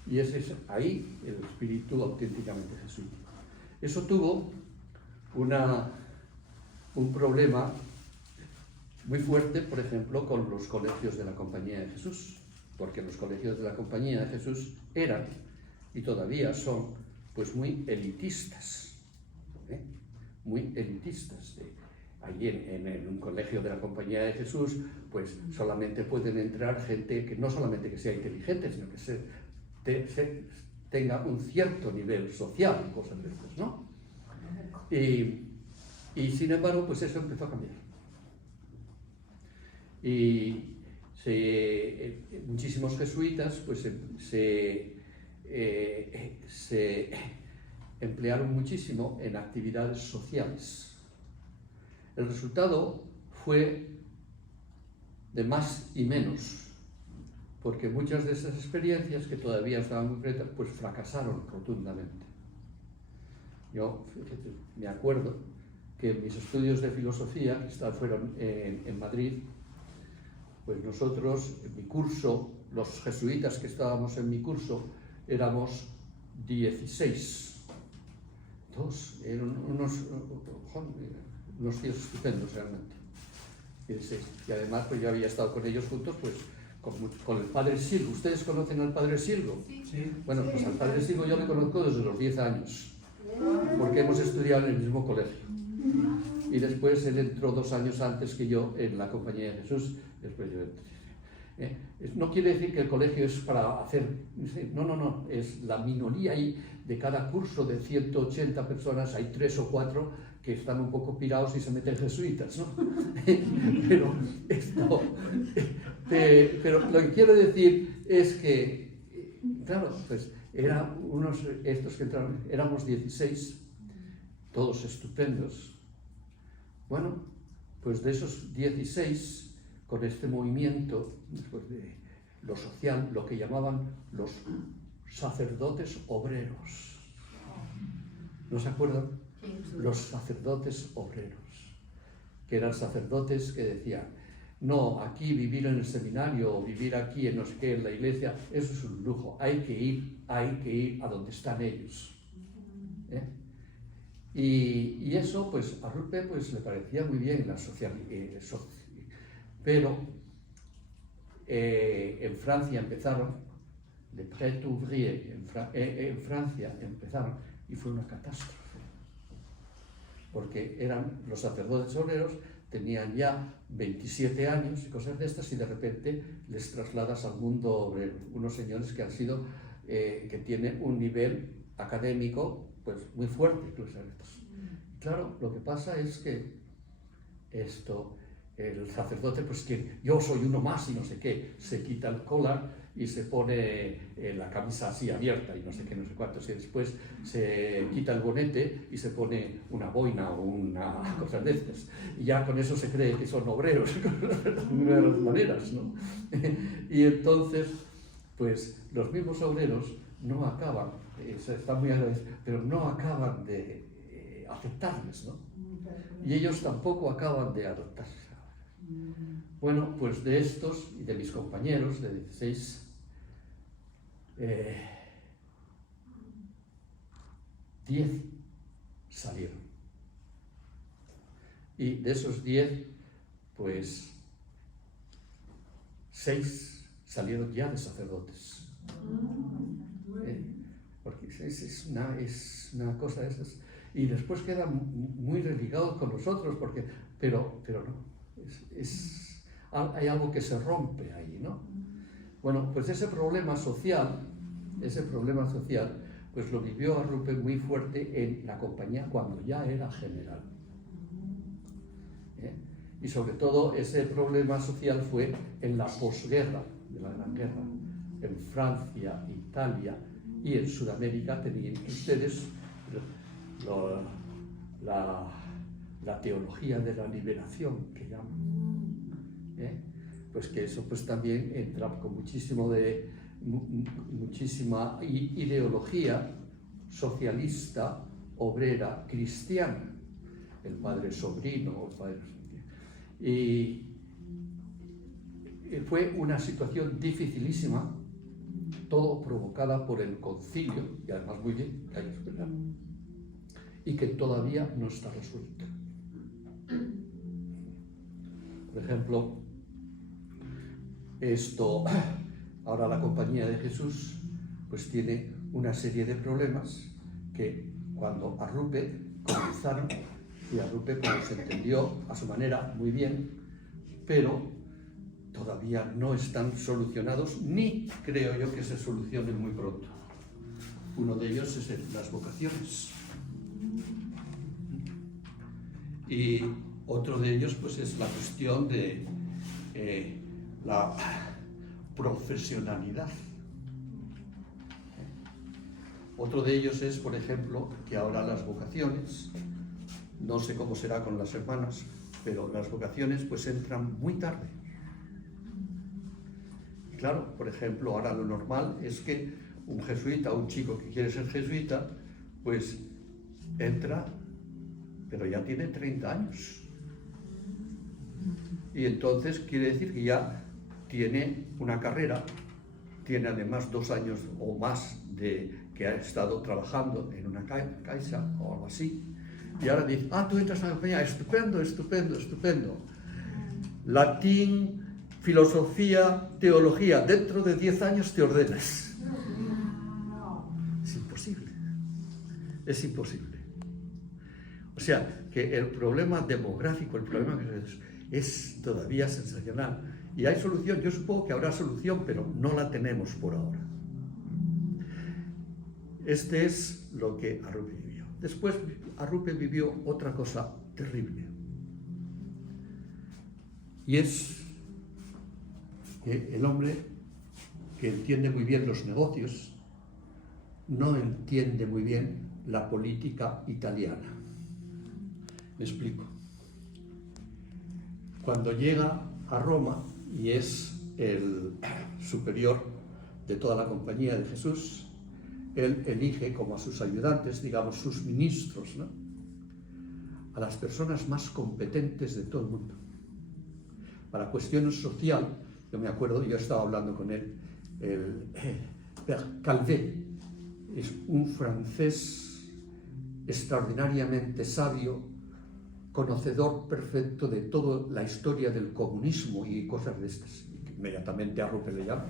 Y ese es ahí el espíritu auténticamente jesuítico. Eso tuvo un problema muy fuerte, por ejemplo, con los colegios de la Compañía de Jesús, porque los colegios de la Compañía de Jesús eran, y todavía son, pues muy elitistas, muy elitistas. Allí en un colegio de la Compañía de Jesús, pues solamente pueden entrar gente que no solamente que sea inteligente, sino que tenga un cierto nivel social, cosas de estas, ¿no? Y sin embargo, pues eso empezó a cambiar. Y muchísimos jesuitas pues se emplearon muchísimo en actividades sociales. El resultado fue de más y menos, porque muchas de esas experiencias que todavía estaban muy concretas, pues fracasaron rotundamente. Yo, fíjate, me acuerdo que mis estudios de filosofía, que fueron en Madrid, pues nosotros, en mi curso, los jesuitas que estábamos en mi curso, éramos 16. Eran unos tíos estupendos realmente. 16. Y además, pues yo había estado con ellos juntos, pues con el padre Silgo. ¿Ustedes conocen al padre Silgo? Sí. Bueno, pues al padre Silgo yo le conozco desde los 10 años, porque hemos estudiado en el mismo colegio. Y después él entró 2 años antes que yo en la Compañía de Jesús, después yo entré. No quiere decir que el colegio es para hacer... No, es la minoría ahí de cada curso de 180 personas, hay 3 o 4 que están un poco pirados y se meten jesuitas, ¿no? Pero lo que quiero decir es que, claro, pues estos que entraron, éramos 16, todos estupendos. Bueno, pues de esos 16, con este movimiento, después de lo social, lo que llamaban los sacerdotes obreros. ¿No se acuerdan? Los sacerdotes obreros, que eran sacerdotes que decían, no, aquí vivir en el seminario o vivir aquí en no sé qué, en la iglesia, eso es un lujo, hay que ir a donde están ellos. ¿Eh? Y eso, pues, a Rupe pues, le parecía muy bien la pero en Francia empezaron, les prêtres ouvriers, en Francia empezaron, y fue una catástrofe, porque eran los sacerdotes obreros, tenían ya 27 años y cosas de estas, y de repente les trasladas al mundo obrero, unos señores que han sido, que tienen un nivel académico pues muy fuerte, incluso estos. Claro, lo que pasa es que el sacerdote, pues que yo soy uno más y no sé qué, se quita el collar y se pone la camisa así abierta y no sé qué, no sé cuántos, y después se quita el bonete y se pone una boina o una cosa de estas. Y ya con eso se cree que son obreros, de las maneras, ¿no? Y entonces, pues los mismos obreros no acaban, están muy agradecidos, pero no acaban de aceptarles, ¿no? Y ellos tampoco acaban de adoptarse. Bueno, pues de estos y de mis compañeros de 16, 10 salieron. Y de esos 10, pues 6 salieron ya de sacerdotes. Porque es una cosa de esas. Y después quedan muy religados con nosotros, pero no. Hay algo que se rompe ahí, ¿no? Bueno, pues ese problema social, pues lo vivió Arrupe muy fuerte en la compañía cuando ya era general. Y sobre todo ese problema social fue en la posguerra, de la Gran Guerra. En Francia, Italia y en Sudamérica tenían ustedes la teología de la liberación, que llaman. Pues que eso pues también entra con muchísima ideología socialista, obrera, cristiana, el padre Sobrino, y fue una situación dificilísima, todo provocada por el concilio, y además muy bien, hay que superarlo, y que todavía no está resuelto. Por ejemplo, ahora la Compañía de Jesús pues tiene una serie de problemas que cuando Arrupe comenzaron, y Arrupe pues se entendió a su manera muy bien, pero todavía no están solucionados, ni creo yo que se solucionen muy pronto. Uno de ellos es las vocaciones. Y otro de ellos pues es la cuestión de la profesionalidad. Otro de ellos es, por ejemplo, que ahora las vocaciones, no sé cómo será con las hermanas, pero las vocaciones pues entran muy tarde. Claro, por ejemplo, ahora lo normal es que un jesuita, un chico que quiere ser jesuita, pues entra, pero ya tiene 30 años. Y entonces quiere decir que ya tiene una carrera, tiene además 2 años o más que ha estado trabajando en una caixa o algo así. Y ahora dice, tú entras a la compañía, estupendo, estupendo, estupendo. Latín, filosofía, teología, dentro de 10 años te ordenas. Es imposible, es imposible. O sea, que el problema demográfico, el problema es todavía sensacional. Y hay solución, yo supongo que habrá solución, pero no la tenemos por ahora. Este es lo que Arrupe vivió. Después Arrupe vivió otra cosa terrible. Y es que el hombre que entiende muy bien los negocios, no entiende muy bien la política italiana. Me explico. Cuando llega a Roma y es el superior de toda la compañía de Jesús, él elige como a sus ayudantes, digamos, sus ministros, ¿no?, a las personas más competentes de todo el mundo. Para cuestiones sociales, yo me acuerdo, yo estaba hablando con él, el Père Calvet, es un francés extraordinariamente sabio, conocedor perfecto de toda la historia del comunismo y cosas de estas. Inmediatamente a Rupe le llama,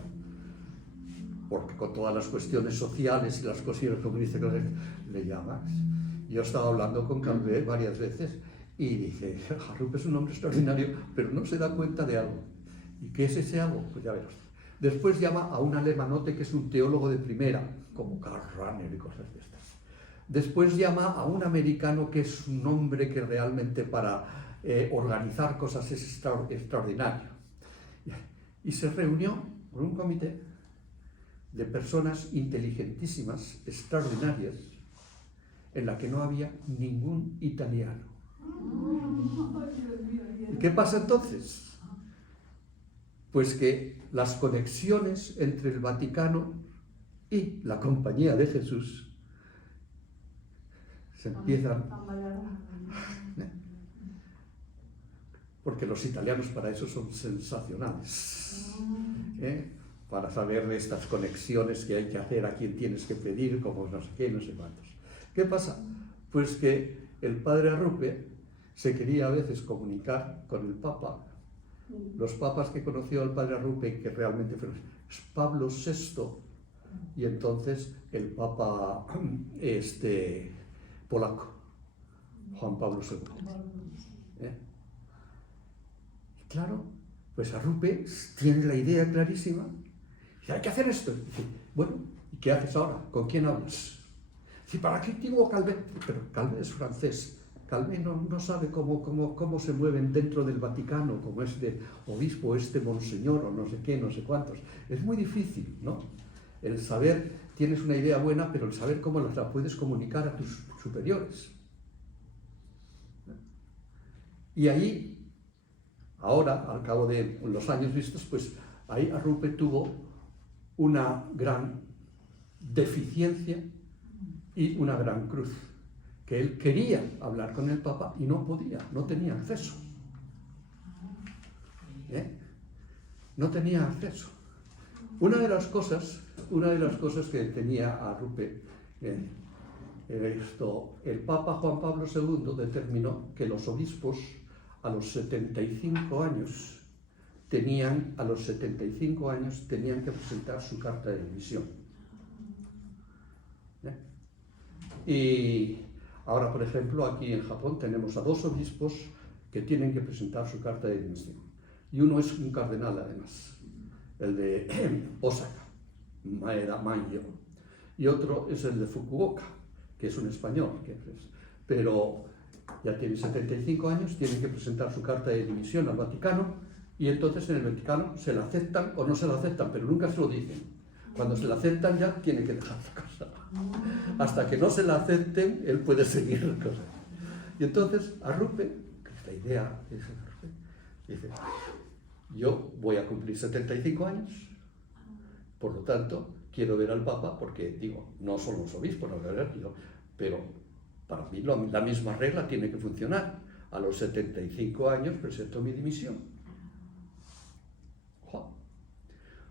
porque con todas las cuestiones sociales y las cuestiones comunistas le llamas. Yo estaba hablando con Calvet varias veces y dice, Rupe es un hombre extraordinario, pero no se da cuenta de algo. ¿Y qué es ese algo? Pues ya verás. Después llama a un alemanote que es un teólogo de primera, como Karl Rahner y cosas de estas. Después llama a un americano que es un hombre que realmente para organizar cosas es extraordinario. Y se reunió con un comité de personas inteligentísimas, extraordinarias, en la que no había ningún italiano. ¿Y qué pasa entonces? Pues que las conexiones entre el Vaticano y la Compañía de Jesús se empiezan, porque los italianos para eso son sensacionales, para saber estas conexiones que hay que hacer, a quién tienes que pedir, como no sé qué, no sé cuántos. ¿Qué pasa? Pues que el padre Arrupe se quería a veces comunicar con el Papa. Los papas que conoció al padre Arrupe, que realmente fueron Pablo VI y entonces el Papa polaco, Juan Pablo II. Claro, pues Arrupe tiene la idea clarísima. Dice, hay que hacer esto. Dice, bueno, ¿y qué haces ahora? ¿Con quién hablas? Dice, ¿para qué tengo Calvet? Pero Calvet es francés. Calvet no sabe cómo se mueven dentro del Vaticano, como este obispo, este monseñor, o no sé qué, no sé cuántos. Es muy difícil, ¿no? El saber, tienes una idea buena, pero el saber cómo la puedes comunicar a tus superiores. Y ahí, ahora, al cabo de los años vistos, pues ahí Arrupe tuvo una gran deficiencia y una gran cruz. Que él quería hablar con el Papa y no podía, no tenía acceso. No tenía acceso. Una de las cosas que tenía Arrupe era esto: el Papa Juan Pablo II determinó que los obispos a los 75 años tenían que presentar su carta de dimisión. Y ahora, por ejemplo, aquí en Japón tenemos a 2 obispos que tienen que presentar su carta de dimisión. Y uno es un cardenal, además, el de Osaka, Maeda Manyo. Y otro es el de Fukuoka, que es un español. Pero ya tiene 75 años, tienen que presentar su carta de dimisión al Vaticano, y entonces en el Vaticano se la aceptan o no se la aceptan, pero nunca se lo dicen. Cuando se la aceptan ya tiene que dejar la cosa. Hasta que no se la acepten, él puede seguir la cosa. Y entonces Arrupe, que es la idea de Arrupe, dice, yo voy a cumplir 75 años, por lo tanto, quiero ver al Papa, porque digo, no son los obispos, la verdad, pero para mí la misma regla tiene que funcionar. A los 75 años presento mi dimisión.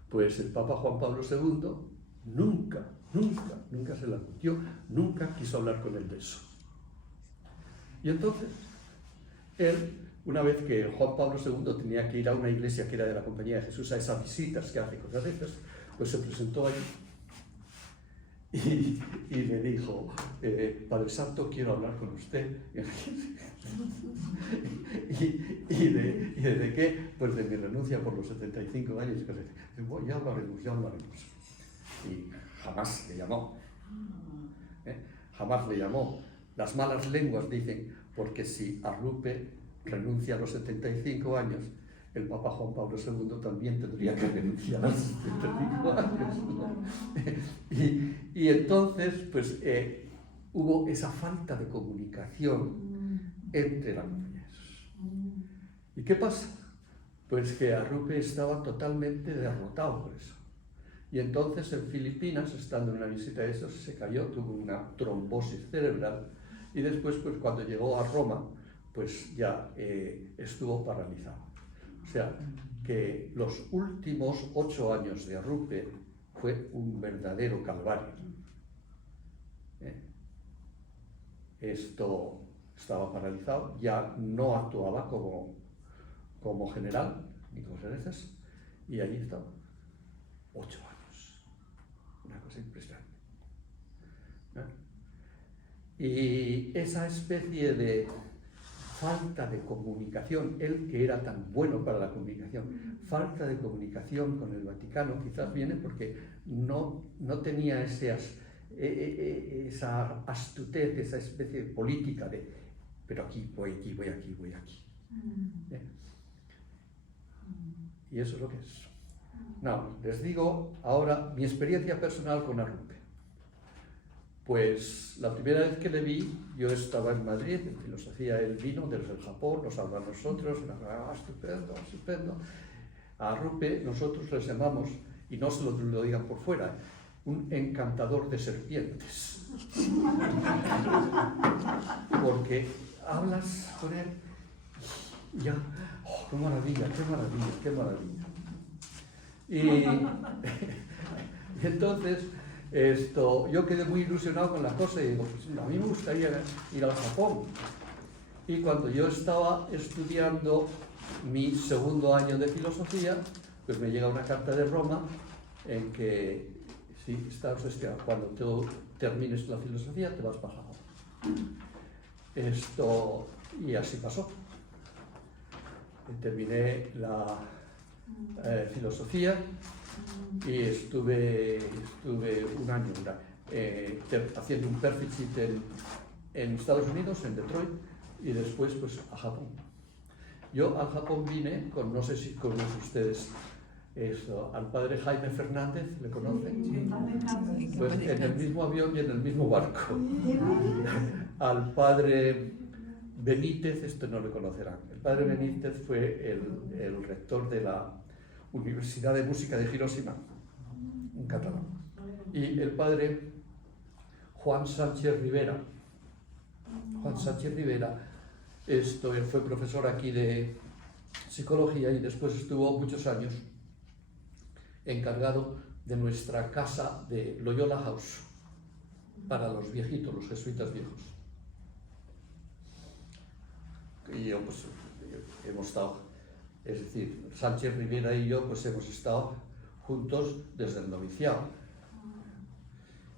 Pues el Papa Juan Pablo II nunca se la admitió, nunca quiso hablar con él de eso. Y entonces, él, una vez que Juan Pablo II tenía que ir a una iglesia que era de la Compañía de Jesús, a esas visitas que hace cosas de esas, pues se presentó allí y le dijo, Padre Santo, quiero hablar con usted. ¿Y de qué? Pues de mi renuncia por los 75 años. Y cosas. Bueno, ya hablaremos. Y jamás le llamó. Jamás le llamó. Las malas lenguas dicen, porque si Arrupe renuncia a los 75 años, el Papa Juan Pablo II también tendría que renunciar a los 75 años, ¿no? Y entonces, pues, hubo esa falta de comunicación entre las mujeres. ¿Y qué pasa? Pues que Arrupe estaba totalmente derrotado por eso. Y entonces en Filipinas, estando en una visita de esos, se cayó, tuvo una trombosis cerebral y después, pues cuando llegó a Roma, pues ya estuvo paralizado. O sea, que los últimos 8 años de Arrupe fue un verdadero calvario. Esto estaba paralizado, ya no actuaba como general, ni cosas de esas, y allí estaba 8 años. Una cosa impresionante. Y esa especie de falta de comunicación, él que era tan bueno para la comunicación, falta de comunicación con el Vaticano, quizás viene porque no tenía esa astutez, esa especie de política de, pero aquí, voy aquí, voy aquí, voy aquí. Y eso es lo que es. No, les digo ahora mi experiencia personal con Arrupe. Pues la primera vez que le vi, yo estaba en Madrid, en filosofía, él vino desde el Japón, nos habló a nosotros, estupendo, estupendo. A Arrupe nosotros les llamamos, y no se lo digan por fuera, un encantador de serpientes. Porque hablas con él y ya, oh, qué maravilla, qué maravilla, qué maravilla. Y entonces yo quedé muy ilusionado con la cosa y digo, pues a mí me gustaría ir al Japón. Y cuando yo estaba estudiando mi segundo año de filosofía, pues me llega una carta de Roma en que sí, cuando tú termines la filosofía te vas para Japón. Y así pasó. Terminé la filosofía y estuve un año haciendo un perfecit en Estados Unidos, en Detroit, y después pues a Japón. Yo al Japón vine con, no sé si conocen ustedes al padre Jaime Fernández, ¿le conocen? Pues en el mismo avión y en el mismo barco. Al padre Benítez, esto no le conocerán. El padre Benítez fue el rector de la Universidad de Música de Hiroshima, un catalán. Y el padre Juan Sánchez Rivera. Juan Sánchez Rivera, él fue profesor aquí de psicología y después estuvo muchos años encargado de nuestra casa de Loyola House para los viejitos, los jesuitas viejos. Y yo pues hemos estado, es decir, Sánchez Rivera y yo pues hemos estado juntos desde el noviciado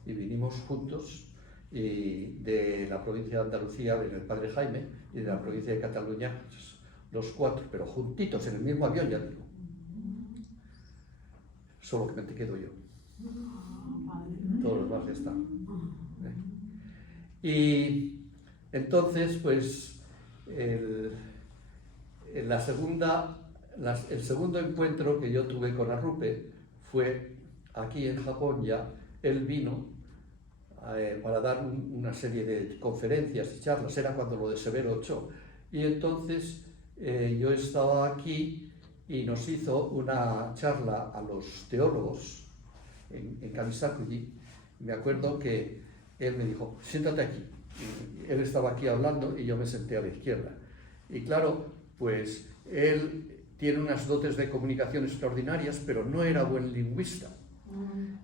y vinimos juntos y de la provincia de Andalucía viene el padre Jaime y de la provincia de Cataluña pues, los 4, pero juntitos en el mismo avión, ya digo. Solo que me te quedo yo. Todos los demás ya están. Y entonces, pues, el segundo encuentro que yo tuve con Arrupe fue aquí en Japón ya. Él vino para dar una serie de conferencias y charlas, era cuando lo de Severo Ochoa. Y entonces yo estaba aquí y nos hizo una charla a los teólogos en Kamisakuji. Me acuerdo que él me dijo, siéntate aquí. Y él estaba aquí hablando y yo me senté a la izquierda. Y claro, pues él tiene unas dotes de comunicación extraordinarias, pero no era buen lingüista.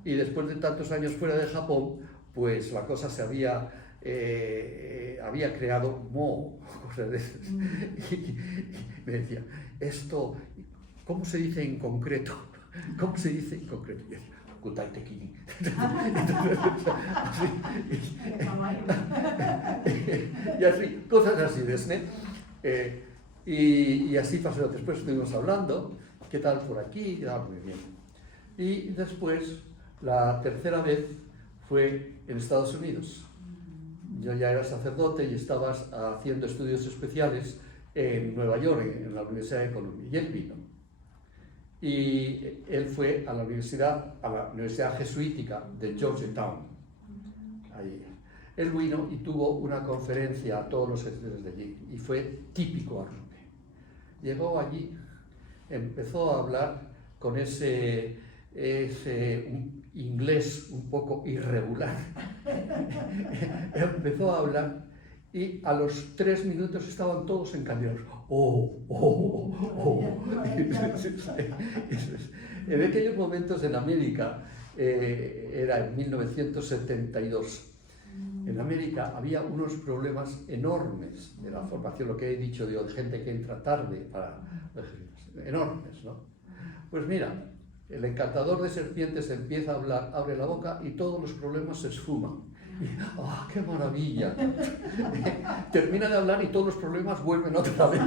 Y después de tantos años fuera de Japón, pues la cosa se había creado cosas de esas. Y me decía, esto, ¿cómo se dice en concreto? ¿Cómo se dice en concreto? Y decía, Kutai Tekini. Y así, cosas así, y así pasó. Después estuvimos hablando, ¿qué tal por aquí? Muy bien. Y después, la tercera vez fue en Estados Unidos. Yo ya era sacerdote y estaba haciendo estudios especiales en Nueva York, en la Universidad de Columbia, y él vino. Y él fue a la Universidad Jesuítica de Georgetown. Ahí. Él vino y tuvo una conferencia a todos los estudiantes de allí, y fue típico Arrupe. Llegó allí, empezó a hablar con ese inglés un poco irregular. Empezó a hablar y a los 3 minutos estaban todos encandilados. En aquellos momentos en América, era en 1972, en América había unos problemas enormes de la formación, lo que he dicho, de gente que entra tarde, enormes, ¿no? Pues mira, el encantador de serpientes empieza a hablar, abre la boca y todos los problemas se esfuman. ¡Ah, qué maravilla! Termina de hablar y todos los problemas vuelven otra vez.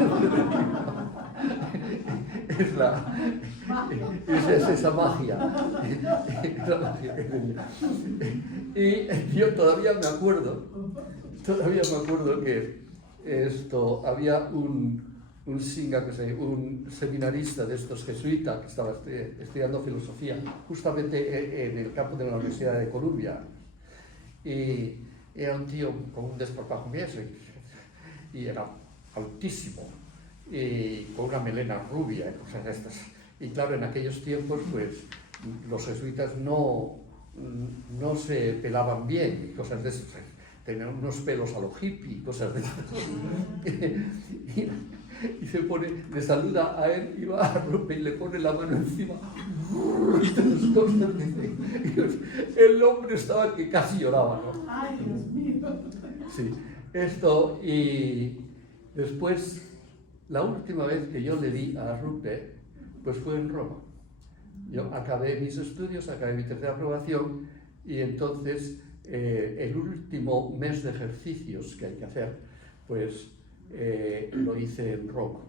Es esa magia. Y yo todavía me acuerdo que había un seminarista de estos jesuitas que estaba estudiando filosofía justamente en el campus de la Universidad de Columbia, y era un tío con un desparpajo y era altísimo y con una melena rubia y cosas de estas. Y claro, en aquellos tiempos pues los jesuitas no se pelaban bien y cosas de esas, tenían unos pelos a lo hippie y cosas de esas. Y se pone, le saluda a él y va a Arrupe y le pone la mano encima. El hombre estaba que casi lloraba, ¿no? Ay, Dios mío. Sí, esto. Y después, la última vez que yo le di a Arrupe, pues fue en Roma. Yo acabé mis estudios, acabé mi tercera aprobación, y entonces el último mes de ejercicios que hay que hacer, pues lo hice en Roma.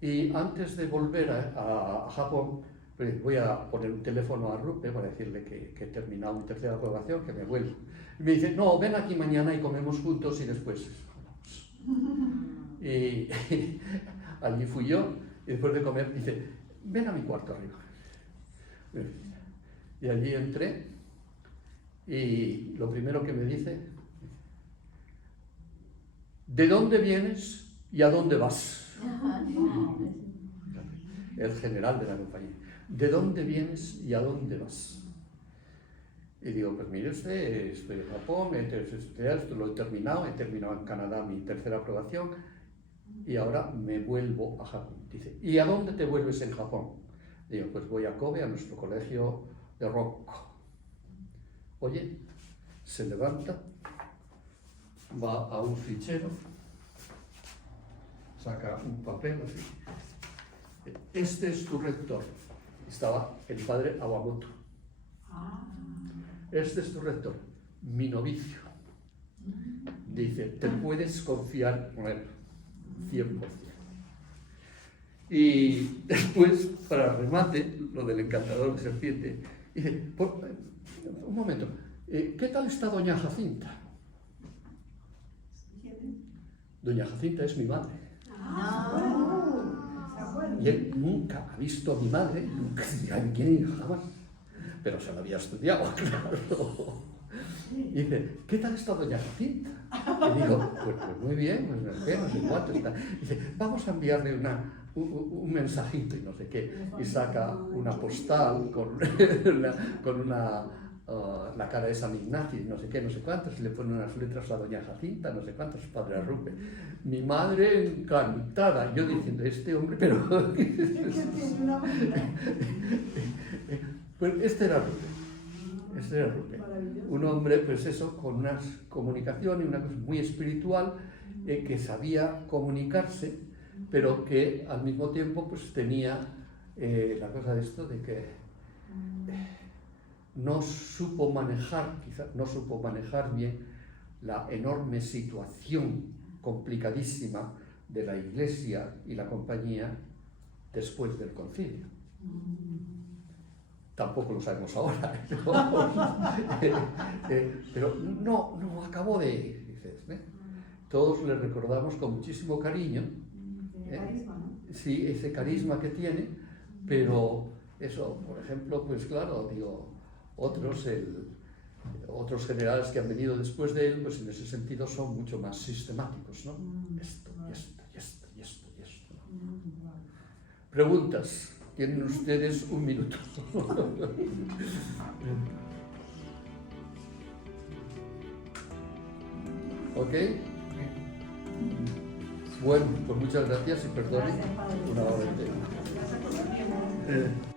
Y antes de volver a Japón, pues voy a poner un teléfono a Arrupe para decirle que he terminado mi tercera aprobación, que me vuelvo. Y me dice, no, ven aquí mañana y comemos juntos y después vamos. Y allí fui yo, y después de comer dice, ven a mi cuarto arriba. Y allí entré, y lo primero que me dice, ¿de dónde vienes y a dónde vas? El general de la compañía. ¿De dónde vienes y a dónde vas? Y digo, pues mire usted, estoy en Japón, esto lo he terminado en Canadá mi tercera aprobación y ahora me vuelvo a Japón. Dice, ¿y a dónde te vuelves en Japón? Digo, pues voy a Kobe, a nuestro colegio de rock. Oye, se levanta, va a un fichero, saca un papel así. Este es tu rector. Estaba el padre Awamoto. Este es tu rector, mi novicio. Dice, te puedes confiar con él, 100%. Y después, para remate, lo del encantador de serpiente, dice, un momento, ¿qué tal está doña Jacinta? Doña Jacinta es mi madre. Y él nunca ha visto a mi madre, nunca quién jamás, pero se lo había estudiado, claro. Y dice, ¿qué tal está doña Jacinta? Y digo, pues muy bien, pues no sé cuánto está. Dice, vamos a enviarle un mensajito y no sé qué. Y saca una postal con la cara de San Ignacio y no sé qué, no sé cuántos, y le pone unas letras a doña Jacinta, no sé cuántos, padre Arrupe. Mi madre encantada, yo diciendo, este hombre, pero... Pues este era Arrupe. Un hombre, pues eso, con una comunicación y una cosa muy espiritual, que sabía comunicarse, pero que al mismo tiempo pues tenía la cosa de esto de que no supo manejar bien la enorme situación complicadísima de la Iglesia y la compañía después del concilio. Tampoco lo sabemos ahora, pero no acabó de ir. todos le recordamos con muchísimo cariño. Tiene carisma, ¿no? Sí, ese carisma que tiene, pero eso, por ejemplo, pues claro, digo, otros generales que han venido después de él, pues en ese sentido son mucho más sistemáticos, ¿no? Esto, y esto, y esto, y esto, y esto. Preguntas. Tienen ustedes un minuto. ¿Ok? Bueno, pues muchas gracias y perdón Gracias, padre. una hora entera. Gracias por su tiempo.